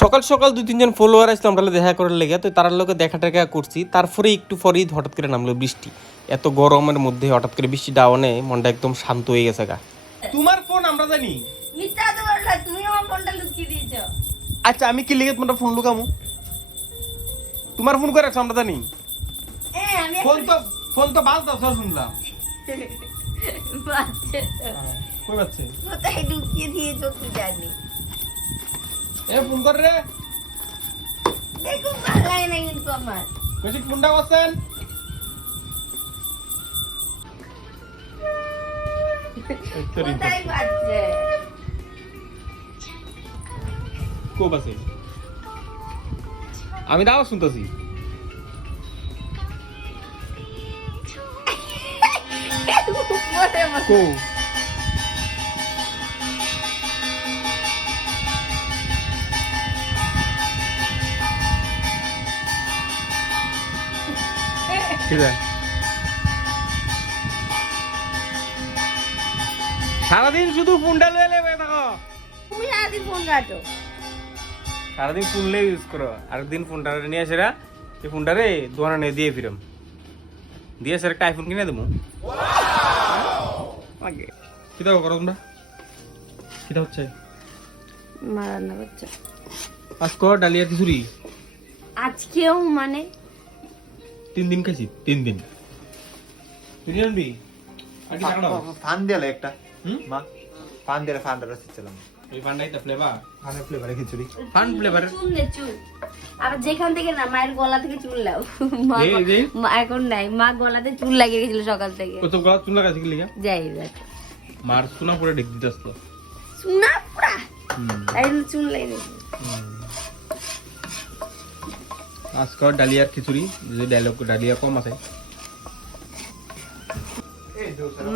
সকাল সকাল 2-3 জন ফলোয়ার আসলো আমরা দেখা করার লেগে, তো তার লোকে দেখা টেকা করছি। তারপরে একটু পরেই হঠাৎ করে নামলো বৃষ্টি। এত গরমের মধ্যে হঠাৎ করে বৃষ্টি ডাউনে মনটা একদম শান্ত হয়ে গেছে গা। তোমার ফোন আমরা জানি মিথ্যা তো বললা, তুমি আমার ফোনটা লুকিয়ে দিয়েছো। আচ্ছা আমি কি লেগে তোমার ফোন লুকামু? তোমার ফোন করে রাখছো আমরা জানি। আমি ফোন তো বাজ দাও সব শুনলাম। বাচ্চা তো কই বাচ্চা? কোথায় লুকিয়ে দিয়েছো কি জানি। এ ফোন কর রে। দেখো পালাই না কিন্তু আমার। বেশি ফোনটা করছেন। কোথায় বাচ্চা? কো বাসে? আমি দাও শুনতেছি। কো সারাদিন শুধু ফোনটা লয়ে লেবে থাকো। তুমি সারাদিন ফোন ঘাটো। সারাদিন ফোনলে ইউজ করো, আরেকদিন ফোনটা নিয়ে আসে এই ফোনটা রে দোকানে দিয়ে ফিরম দিয়ে স্যার একটা আইফোন কিনে দেবো। আগে কিতা করো তোমরা? কিতা হচ্ছে? মা রান্না করছে আজকে ডালিয়া খিচুড়ি। আজকেও মানে 3 দিন খাইছি, 3 দিন। তুই জানবি আগে টাকা দাও। ফান দিলে একটা হুম মা ফান দিলে ফানটা রাখছিলাম এই ফান্ডাই তা ফ্লেভার ফানের ফ্লেভারে খিচুড়ি ফান ফ্লেভার। চুল নে চুল। আর যেখান থেকে না মায়ের গলা থেকে চুল লাও। মা এখন নাই, মা গলাতে চুল লাগিয়ে গেছিল সকাল থেকে। কত গলা চুল লাগাইছি কি লিগা? যাই দেখ মার সোনা পরে ঢেক দিতে আসলো। শুনা পুরা তাই জন্য চুল লাগিয়ে দিয়েছে। আজকে ডালিয়ার খিচুড়ি, যে ডায়লগ ডালিয়া কম আছে।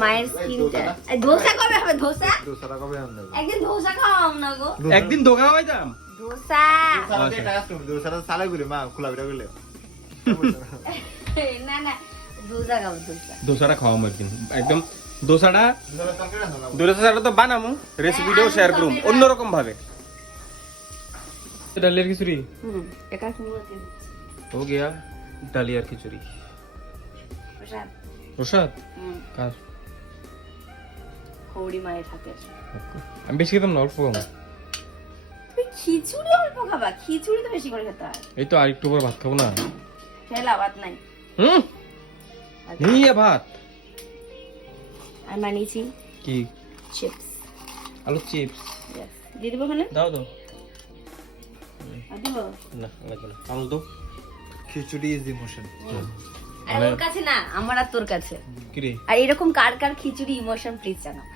মায়ের স্কিনটা ধোসা কবে হবে? ধোসা দোসাটা কবে আনবে একদিন ধোসা খাওয়াম না গো। একদিন ধোকা হইতাম। ধোসা দোসাটা সালে গুলি মা খোলা বিটা গুলি না না ধোসা খাবো ধোসা। দোসাটা খাওয়াম একদিন, একদম দোসাটা দোসাটা তো বানামু, রেসিপিটাও শেয়ার করুম অন্যরকম ভাবে। ডালিয়ার খিচুড়ি একা কি বলতে हो गया, डालिया खिचड़ी। প্রসাদ প্রসাদ কার? হৌড়ি মায়ের হাতে। আমি বেশি খেতাম না, অল্প খাবো। তুমি খিচুড়ি অল্প খাবা? খিচুড়ি তো বেশি করে খেতে হয়। এই তো আরেকটু পর ভাত খাবো না। খেলা ভাত নাই। নিয়ে ভাত আমি বানিয়েছি কি? চিপস। আলু চিপস দিয়ে দিব ওখানে? দাও দাও। আর দিব না লাগবে না, আলু দাও। খিচুড়ি ইজ ইমোশন আর ওর কাছে না, আমার আর তোর কাছে। কি রে আর এরকম কার কার খিচুড়ি ইমোশন প্লিজ জানাও।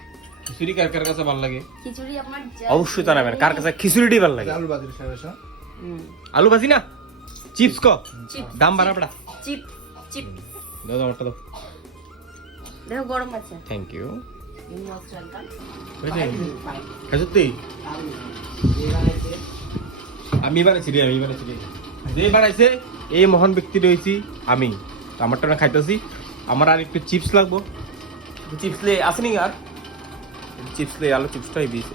খিচুড়ি কার কার কাছে ভালো লাগে খিচুড়ি আমার অবশ্যই জানাবেন, কার কাছে খিচুড়িটি ভালো লাগে। আলু বাজির সাথে আলু ভাজি না, চিপস কো চিপস দাম বাড়া পড়া। চিপ চিপ দাও দাও ওটা দাও। দেখো গরম আছে। Thank you. Most welcome. সত্যি আমি বানাইছি রে, আমি বানাইছি রে। যে বানাইছে এই মহান ব্যক্তি রয়েছি আমি। তো আমারটা না খাইতেছি, আমার আর একটু চিপস লাগবো। চিপস লে আসেনি আর চিপস লে, আলু চিপসটাই দিয়েছে।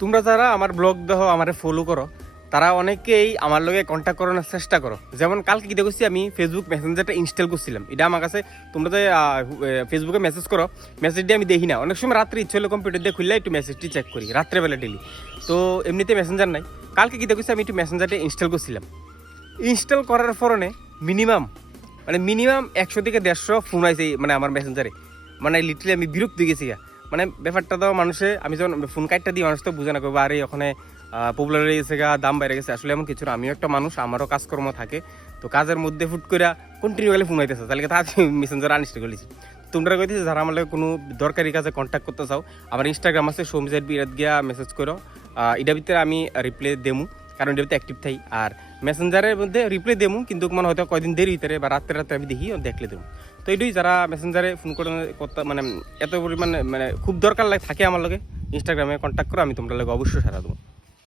তোমরা যারা আমার ব্লগ দেখো, আমার ফলো করো, তারা অনেকেই আমার লগে কন্ট্যাক্ট করানোর চেষ্টা করো। যেমন কালকে কি দেখছি, আমি ফেসবুক মেসেঞ্জারটা ইনস্টল করছিলাম। এটা আমার কাছে তোমরা যে ফেসবুকে মেসেজ করো, মেসেজটি আমি দেখি না। অনেক সময় রাত্রে ইচ্ছে হলে কম্পিউটার দিয়ে খুললে একটু মেসেজটি চেক করি রাত্রেবেলা ডেলি। তো এমনিতে মেসেঞ্জার নাই। কালকে কি দেখছি, আমি একটু মেসেঞ্জারটা ইনস্টল করছিলাম। ইনস্টল করার পরে মিনিমাম 100 থেকে 150 ফোন আইছে মানে আমার মেসেঞ্জারে। মানে লিটারলি আমি বিরক্ত হয়ে গেছি। মানে ব্যাপারটা তো মানুষে, আমি যখন ফোন কার্ডটা দিই মানুষ তো বুঝে না করবো, আরে ওখানে পপুলার হয়ে গেছে গা, দাম বেড়ে গেছে। আসলে এমন কিছু না, আমিও একটা মানুষ, আমারও কাজকর্ম থাকে। তো কাজের মধ্যে ফুট করে কন্টিনিউ গেলে ফোন আইতেছে, তাহলে তা মেসেঞ্জার আনইনস্টল করেছি। তোমরা কইতেছি যারা আমার কোনো দরকারি কাজে কন্ট্যাক্ট করতে চাও, আমার ইনস্টাগ্রাম আছে সৌমিজের বিরাট গিয়া মেসেজ করো। এটার ভিতরে আমি রিপ্লাই দেবো, কারণ এটার ভিতরে অ্যাক্টিভ থাই। আর মেসেঞ্জারের মধ্যে রিপ্লাই দেবো, কিন্তু মানে হয়তো কয়দিন দেরি ভিতরে বা রাত্রে আমি দেখি দেখলে দেবো। তো এইটাই, যারা মেসেঞ্জারে ফোন করে মানে এত পরিমাণে মানে খুব দরকার থাকে আমার লগে, ইনস্টাগ্রামে কন্ট্যাক্ট করো, আমি তোমরা লগে অবশ্যই সারা দেবো।